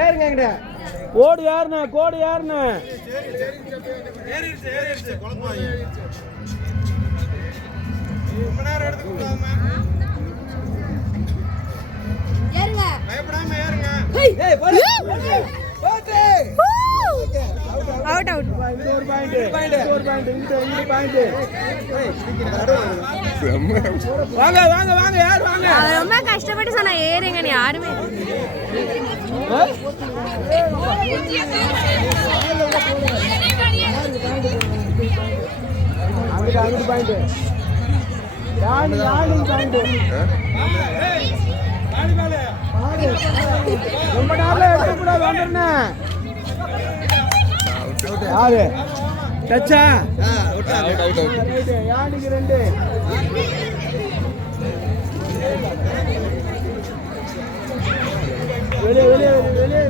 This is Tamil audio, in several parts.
ஏறுங்க எங்கடா கோடு யாருண்ணே கோடு யாருண்ணே ரொம்ப நேரம் எடுத்துக்கோங்க ஏறுங்க பயப்படாம ஏறுங்க ஏய் போடு போடு அவுட் அவுட் இது ஒரு பாயிண்ட் ஒரு பாயிண்ட் இந்த பாயிண்ட் வாங்க வாங்க வாங்க யார் வாங்க ரொம்ப கஷ்டப்பட்டு சொன்னா ஏறுங்க நீ யாருமே அங்க பாயிண்ட் யானி பாயிண்ட் ரொம்ப நாளா எடுக்க கூடாது வந்துருண்ணே யாரு டச்சா யானிக்கு 2 வெளியே வெளியே வெளியே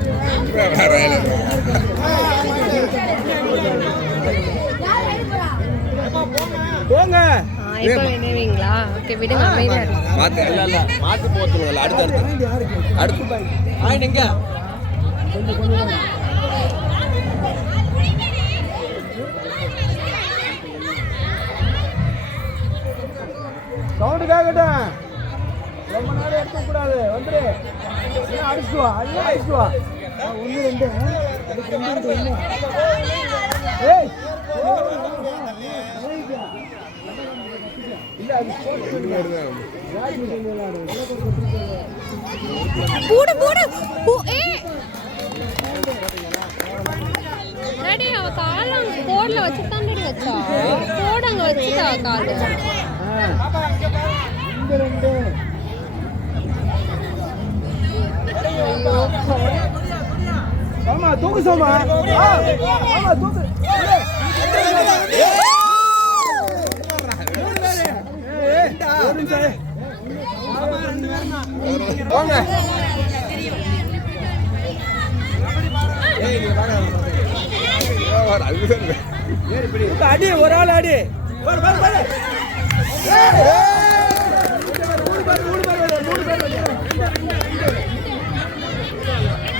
போங்க இப்போ என்னவீங்களா ஓகே விடுங்க அமைதியா இருங்க மாத்து இல்ல மாத்து போத்துங்க அடுத்து பாயிண்ட் எங்க சவுண்ட் கேக்கட்டும் ரொம்ப நேரம் எடுக்க கூடாது வந்துரு அடிச்சு வா அடிச்சு வா 1 2 ஏய் பூடு பூடு ஏ ரெடி அவ கால கோட்ல வச்சு தாண்டி வச்சா கோட் அங்க வச்சுட்டா கால் இந்த 2 ஆமா தூக்கு சோமா ஆமா தூக்கு போங்க அடி ஒரு ஆள் அடி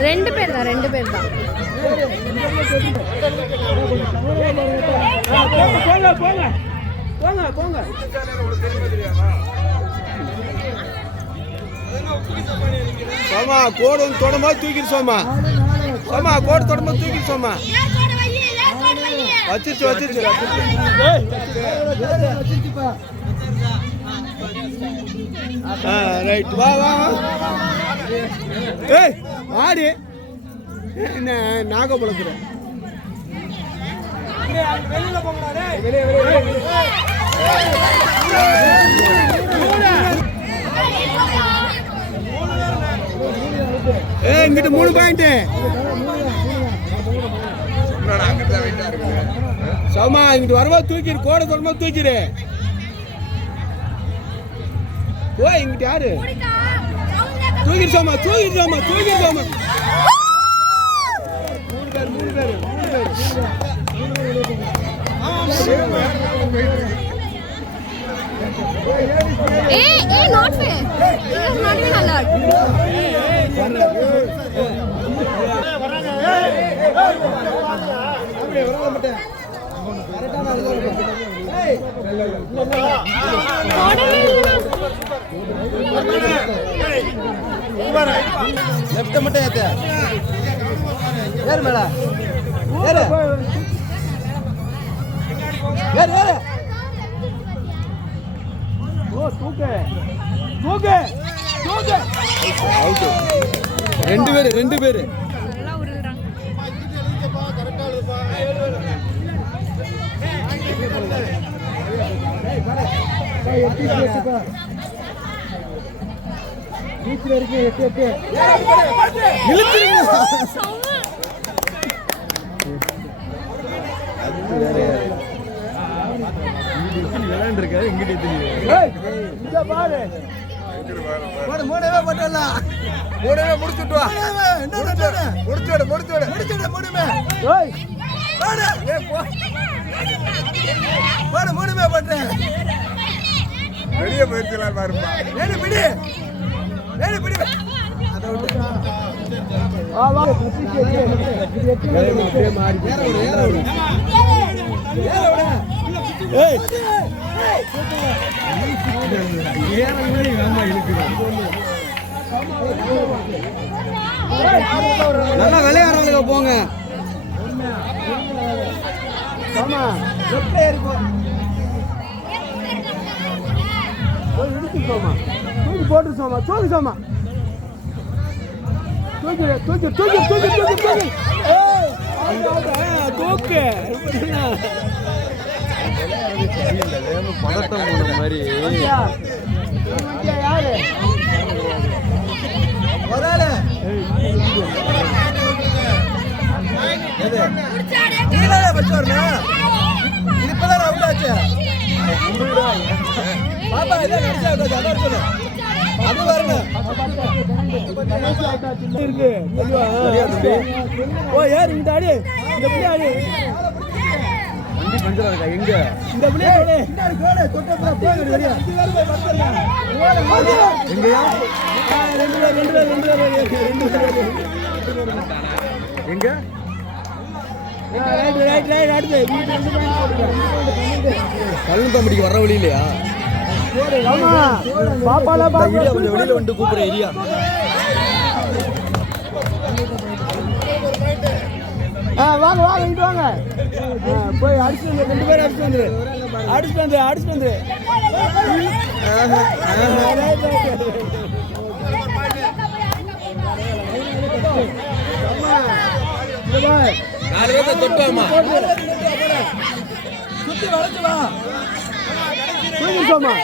ரெண்டு பேர் தான் போங்க போங்க போங்க போங்க சோமா கோடு தொடமா தூக்கிடு சோமா சோமா கோடு தொடமா தூக்கிடு சோமா வச்சிருச்சு ரைட் வா வா ஏய் ஆடி என்ன நாகபுலத்துற வெளியில போங்கடா வெளியே ஏய் இங்கிட்ட 3 பாயிண்ட் சோமா இங்கிட்டு வரவா தூக்கிடு கோடை தொடமா தூக்கிடு ஓ இங்கிட்ட யாரு தூக்கிடு சோமா Hey, not fair. He was not even alert. Left மட்டும் ஏத்து ஏறு மேல ஏறு ஓ தூக்கு அவுட் ரெண்டு பேர் நல்லா உருளுறாங்க வீட்ல இருக்கு எட்டு இழுத்துறீங்க விளையாண்டுருக்காரு இங்கிட்ட பாரு மூடவே போட்டலாம் மூடவே முடிச்சுட்டு வா முடிச்சுடு மூடுமே மூடுமே போட்டேன் வெளியே போயிடுச்சுலாம் பாருப்பா பிடி அதை விட்டு வா வா அப்படியே மாறி ஏய் நல்லா விளையாடுறாங்க போங்க. சோமா எப்படியே இருக்கும் இடிச்சு சோமா தூக்கி போட்டு சோமா தூக்கி சோமா தூக்கி தூக்கி தூக்கி தூக்கி தூக்கி தூக்கி தூக்கு பதட்டம் போன மாதிரி யாரு வரால இப்பதான் அவுட் ஆச்சு பாப்பா இதான் கடைசி அவுட் ஆச்சு அதான் சொல்லு அது பாருங்க இருக்கு ஓ யார் இந்த ஆடு இந்த புள்ளி ஆடு வண்டி பஞ்சரா இருக்கா எங்க இந்த புள்ளி ஆடு பின்னாடி கோடு தொட்டப்புற போங்க வெளிய எங்கயா ரெண்டு பேர் எங்க ரைட் அடுத்து கல்லுந்தம்படிக்கு வர வழி இல்லையா? பாப்பால கொஞ்சம் வெளியில வந்து கூப்பிடுற ஏரியா. வாங்க வாங்க இங்க வாங்க போய் அடிச்சு வந்து 2 பேரும் அடிச்சு வந்து நாலு பேர் தொட்டுவாமா சுத்தி வளைச்சு வா தூக்கி சோமா